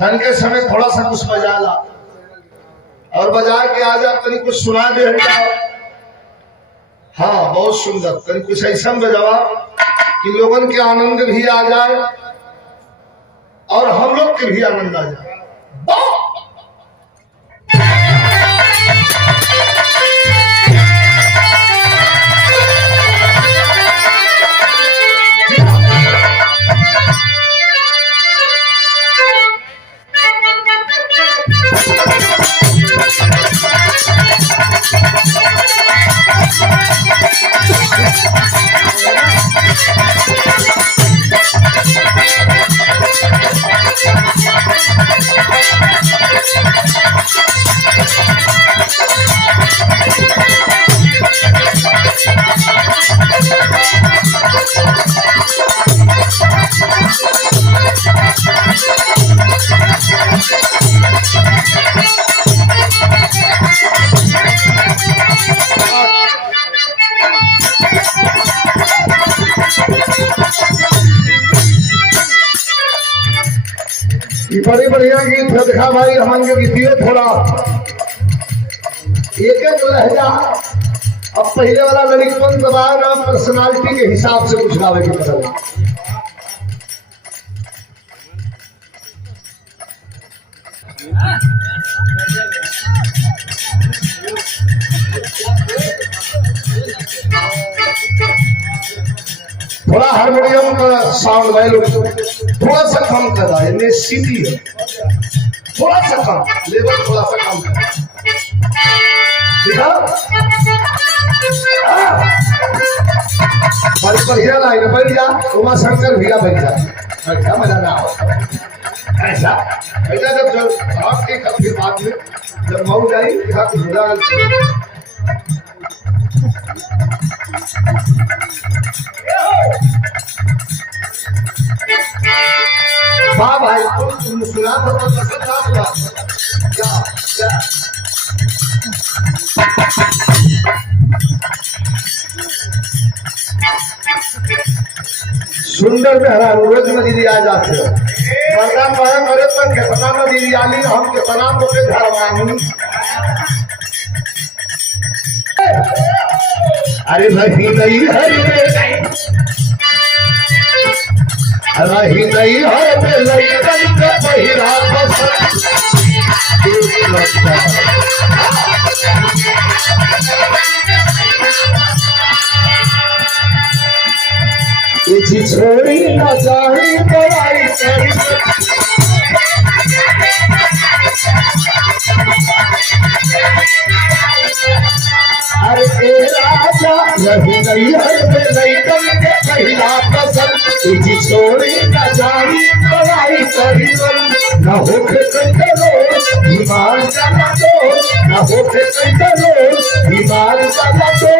तन के समय थोड़ा सा कुछ बजा ला और बजा के आ जा, कहीं कुछ सुना दे जाओ। हाँ बहुत सुंदर, कहीं कुछ ऐसा बजावा कि लोगन के आनंद भी आ जाए और हम लोग के भी आनंद आ जाए। बड़ी बढ़िया गीत है, देखा भाई हमन के गीतियों थोड़ा एक एक लहजा। अब पहले वाला लड़कीपन दबाव ना, पर्सनालिटी के हिसाब से कुछ गावे की तरह। थोड़ा हारमोनियम का साउंड भाई लोग थोड़ा सा कम कर रहा है, सीधी है, थोड़ा सा कम लेवल, थोड़ा सा कम कर। बड़ी बढ़िया लाइन बैठ जा, उमा शंकर भैया बैठ जा, अच्छा मजा ना हो ऐसा ऐसा। जब आपके फिर बाद में जब मऊ जाई वाह भाई, तुम सुना तो पसंद ना हुआ क्या क्या। सुंदर मेहरा रोज नदी आ जाते हो मर्दान बाहर करे तो कितना नदी आली, हम कितना लोग घर वानी। अरे नहीं नहीं हरी रही नहीं है पहिरा छोड़ी न जाही बड़ाई अरे राजा रही नहीं है पहिला पसंद, छोड़ी न जाही बड़ाई करी न होके करो बीमार जाना दो, न होके करो बीमार जाना दो।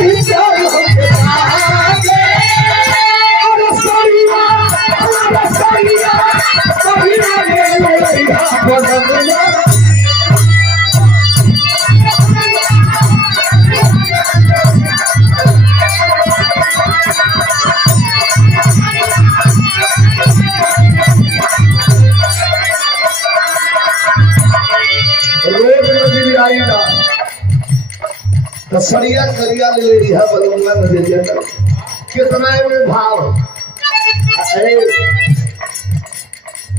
ही प्यार सरिया करिया ले लिया बलूंगा नजरिया का कितना में भाव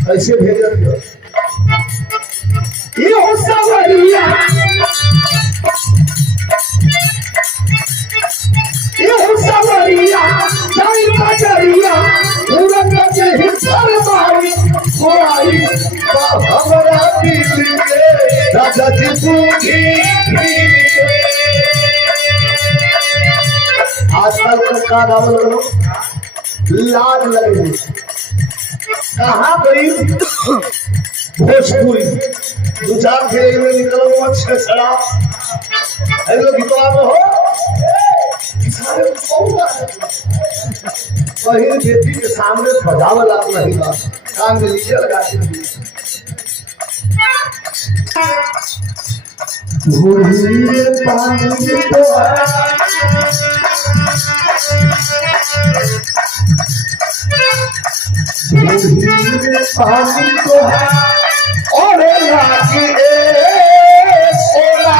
ऐसे भेजत ये हो सवरिया, ये हो सवरिया जाई कजरिया उड़न के हिस्सर मारी कोई हमरा दिल के राजा जी पूछी। आजकल का नाम लाज लगे कहाँ गई भोजपुरी दो चार फेरी में निकलो अच्छे सड़ा हेलो गीतवा में हो वही बेटी के सामने बजावला नहीं बात कान में लीजिए लगा के पानी तो पानी तो और लागी सोना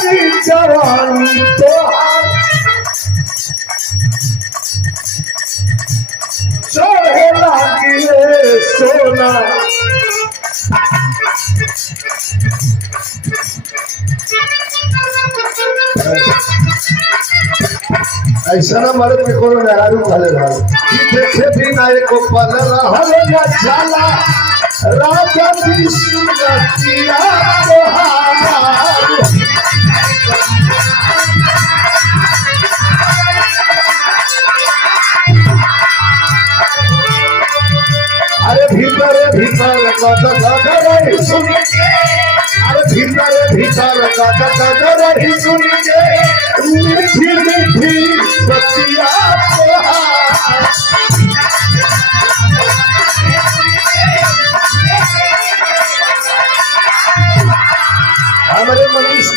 की जवानी तो चढ़े लागी सोना ऐसा ना मर्द में कोनो नहरू भले भाई देखे भी ना एको पल रहल न जाला राजा की सुरतिया बहार अरे भीतर भीतर कदर सुन अरे भीतर भीतर कदर सुन के मीठी मीठी बतिया हमारे मनीष